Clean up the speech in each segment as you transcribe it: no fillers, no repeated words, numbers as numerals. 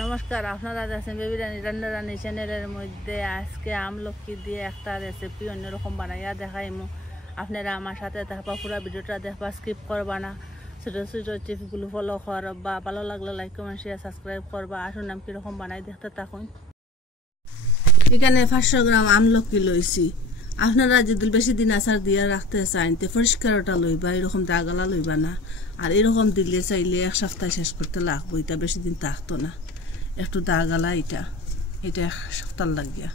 নমস্কার, আপনারা দেখছেন বেবি রানী রান্না রানী চ্যানেলের মধ্যে। আজকে আমলকি দিয়ে একটা রেসিপি অন্যরকম বানাইয়া দেখাইমু। আপনারা আমার সাথে থাকবা, পুরো ভিডিওটা দেখবা, স্কিপ করবা না। ছোটো ছোটো টিপগুলো ফলো করবা, ভালো লাগলে লাইক কমেন্ট শেয়ার সাবস্ক্রাইব করবা। আসুন আমি কীরকম বানাই দেখতে থাকুন। এখানে 500 গ্রাম আমলকি লইছি। আপনারা যদি বেশি দিন আচার দিয়ে রাখতে চান তো পরিষ্কারটা লইবা, এরকম দাগালা লইবা না। আর এরকম দিলে চাইলে এক সপ্তাহ শেষ করতে লাগবো, এটা বেশি দিন থাকতো না। একটু দাগালা এটা এক সপ্তাহ লাগিয়া।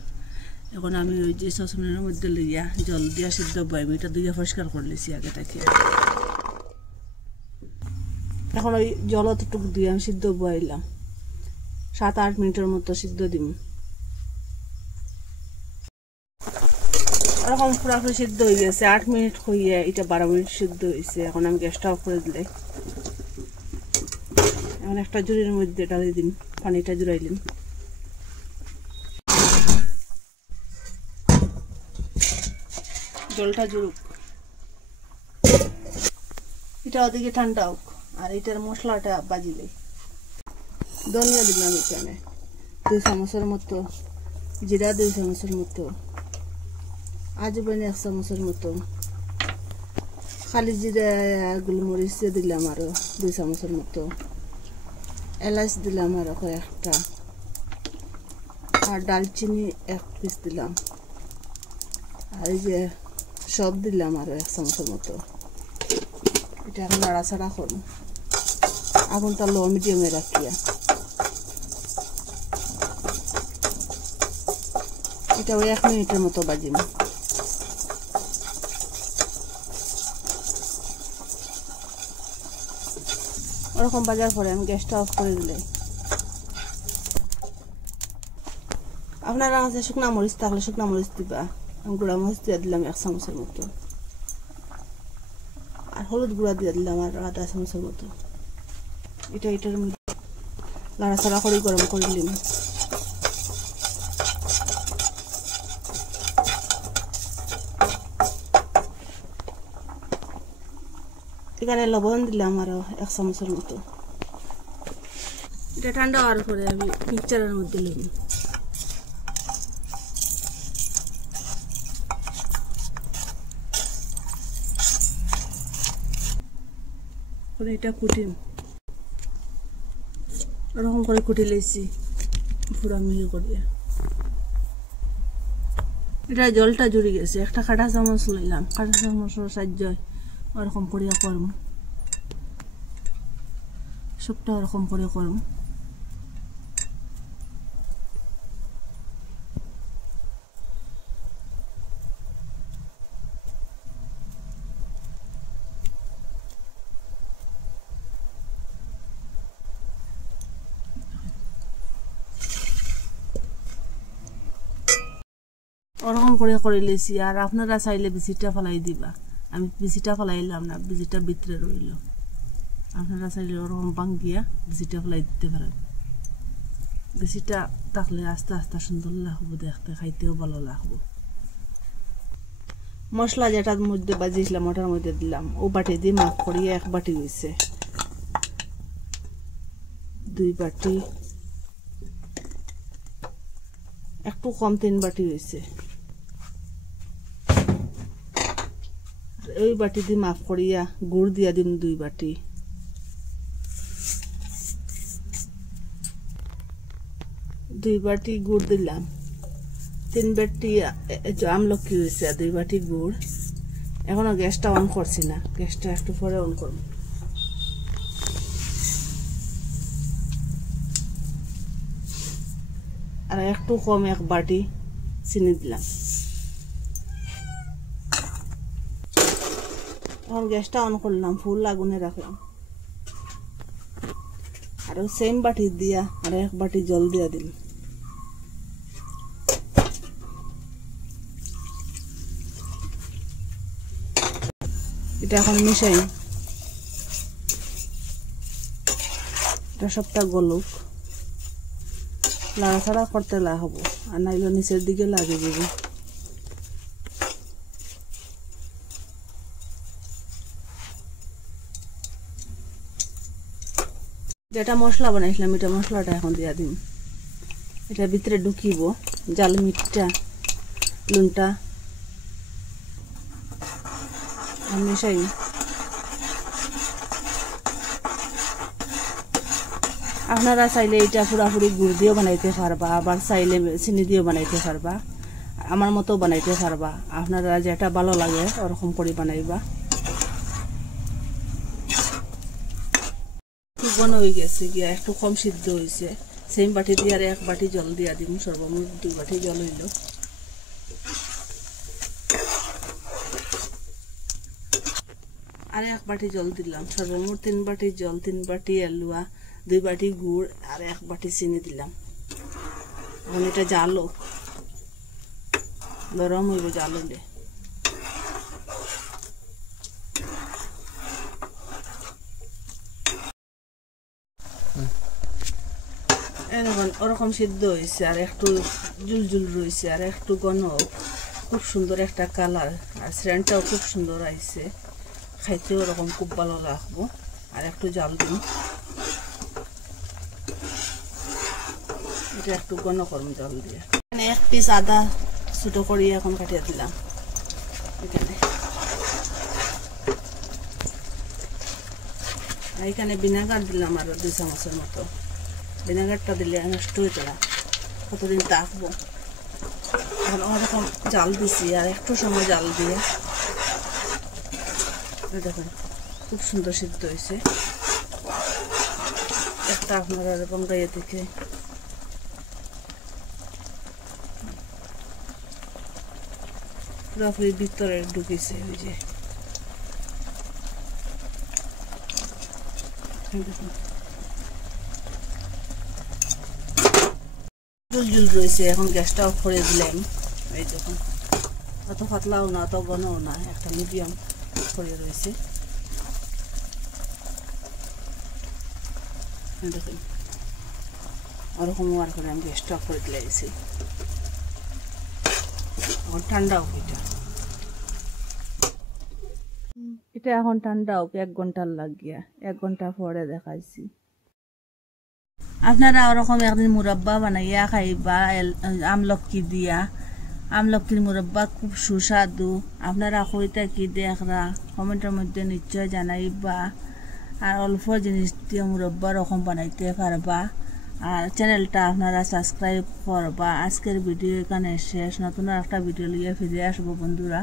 এখন আমি ওই যে সসপ্যানের মধ্যে লইয়া জল দিয়া সিদ্ধ বয়াম এটা দুইয়া পরিষ্কার করে লিছি আগে থেকে। এখন ওই জল অতটুকু দিয়ে আমি সিদ্ধ বয়াইলাম, 7-8 মিনিটের মতো সিদ্ধ দিম। এরকম পুরাপুরি সিদ্ধ হয়ে গেছে, 8 মিনিট হইয়া এটা 12 মিনিট সিদ্ধ হয়েছে। এখন আমি গ্যাসটা অফ করে দিলে এখন একটা জুড়ির মধ্যে ডালি দিন, পানিটা জুড়াইলেন। জলটা জুড়ুক, এটা ওদিকে ঠান্ডা হোক। আর এটার মশলাটা বাজিলে ধনিয়া দিলাম এখানে 2 চামচের মতো, জিরা 2 চামচের মতো, আজবাইন 1 চামচের মতো, খালি জিরা গোলমরিচ দিলাম আরো 2 চামচের মতো, এলাচ দিলাম আরো কয়েকটা, আর ডালচিনি 1 পিস দিলাম, আর এই যে সব দিলাম আরো 1 চামচের মতো। এটা এখন নাড়াচাড়া করুন, আগুনটা লো মিডিয়ামে রাখিয়া। এটা ওই 1 মিনিটের মতো বাজিম। ওরকম বাজার পরে আমি গ্যাসটা অফ করে দিলে, আপনারা কাছে শুকনা মরিচ থাকলে শুকনা মরিচ দিবা। আমি গুঁড়া মরিচ দিয়ে দিলাম 1 চামচের মতো, আর হলুদ গুঁড়া দিয়ে দিলাম আর 1/2 চামচের মতো। এটার লাড়াচাড়া করে গরম করে নিলাম। এখানে লবণ দিলাম আরো 1 চামচের মতো। এটা ঠান্ডা হওয়ার পরে আমি মিক্সচারের মধ্যে লইব। এটা কুটিম, ওরকম করে কুটি লইছি পুরা মিহি করিয়া। এটা জলটা জুড়ে গেছে, একটা কাঁটা চামচ লইলাম, কাঁটা চামচের সাহায্যে ওরকম করিয়া করম, সবটা ওরকম করে করম। ওরকম করে লেছি। আর আপনারা চাইলে বিচিটা ফেলাই দিবা, আমি বিচিটা ফেলাইলাম না, বিচিটা ভিতরে রইল। আপনারা চাইলে ওরকম ভাঙ্গিয়া বিচিটা ফেলাই দিতে পারেন। বিচিটা থাকলে আস্তে আস্তে সুন্দর লাগবো দেখতে, খাইতেও ভালো লাগবো। মশলা যেটার মধ্যে বাজিয়েছিলাম ওটার মধ্যে দিলাম, ও বাটি দিয়ে মাপ করিয়ে 1 বাটি হয়েছে, 2 বাটি, একটু কম 3 বাটি হয়েছে। ওই বাটি দিয়ে মাফ করিয়া গুড় দিয়া দিম 2 বাটি, 2 বাটি গুড় দিলাম, 3 বাটি আমলকি হয়েছে, 2 বাটি গুড়। এখনো গ্যাসটা অন করছি না, গ্যাসটা একটু পরে অন করব। আর একটু কম 1 বাটি চিনি দিলাম। এখন গ্যাসটা অন করলাম, ফুল আগুনে রাখলাম। আর সেম বাটি দিয়া আর 1 বাটি জল দিয়া দিলাম। এটা এখন মিশাই, এটা সবটা গলুক, লাড়াচাড়া করতে লাগবো, আর নাইলে নিচের দিকে লাগে যাবে। যেটা মশলা বানাইছিলাম এটা মশলাটা এখন দিয়া দিম। এটা ভিতরে ঢুকিব জাল মিটটা লুনটা মিশাই। আপনারা চাইলে এটা পুরাপুরি গুড় দিয়েও বানাইতে পারবা, আবার চাইলে চিনি দিয়েও বানাইতে পারবা, আমার মতো বানাইতে পারবা। আপনারা যেটা ভালো লাগে ওরকম করে বানাইবা। খুব ঘন হয়ে গেছে গিয়া, একটু কম সিদ্ধ হয়েছে। সেম বাটি দিয়ে আর 1 বাটি জল দিয়া দিম, সর্বমোট 2 বাটি জল হইল। আর 1 বাটি জল দিলাম, সর্বমোট 3 বাটি জল, 3 বাটি এলুয়া, 2 বাটি গুড় আর 1 বাটি চিনি দিলাম। এখন এটা জালো, গরম হইব জাল হলে। এখন ওরকম সিদ্ধ হয়েছে, আর একটু জুল জুল রয়েছে, আর একটু ঘন। খুব সুন্দর একটা কালার, আর সেন্টটাও খুব সুন্দর আইছে। খাইতেও ওরকম খুব ভালো লাগবো। আর একটু জাল দিন, এটা একটু ঘন করুন জল দিয়ে। এখানে 1 পিস আদা ছোট করে এখন কাটিয়ে দিলাম। এখানে ভিনেগার দিলাম আরো 2 চামচের মতো। ভিনেগারটা দিলে নষ্ট হইতো না, কতদিন থাকবো। এখন ওরকম জাল দিছি, আর একটু সময় জাল দিয়ে দেখুন খুব সুন্দর সিদ্ধ হয়েছে। একটা আপনারা এরকম গাইয়ে থেকে পুরোপুরি ভিতরে ঢুকেছে। ওই যে জুল জুল রয়েছে। এখন গ্যাসটা অফ করে দিলাম। এই দেখুন অত পাতলাও না অত ঘনও না, একটা মিডিয়াম করে রয়েছে। দেখুন ওরকম আর করে আমি গ্যাসটা অফ করে দিলাইছি। এখন ঠান্ডা হোক এটা এখন ঠান্ডা হোক, 1 ঘন্টার লাগিয়া। 1 ঘন্টা পরে দেখাইছি। আপনারা ওরকম একদিন মুরব্বা বানাইয়া খাইবা আমলকি দিয়া। আমলকির মুরব্বা খুব সুস্বাদু। আপনারা কইটা কি দেখরা কমেন্টের মধ্যে নিশ্চয় জানাইবা। আর অল্প জিনিস দিয়ে মুরব্বা রকম বানাইতে পারবা। আর চ্যানেলটা আপনারা সাবস্ক্রাইব করবা। আজকের ভিডিও এখানে শেষ। নতুন একটা ভিডিও লিয়ে ফিরে আসবো বন্ধুরা।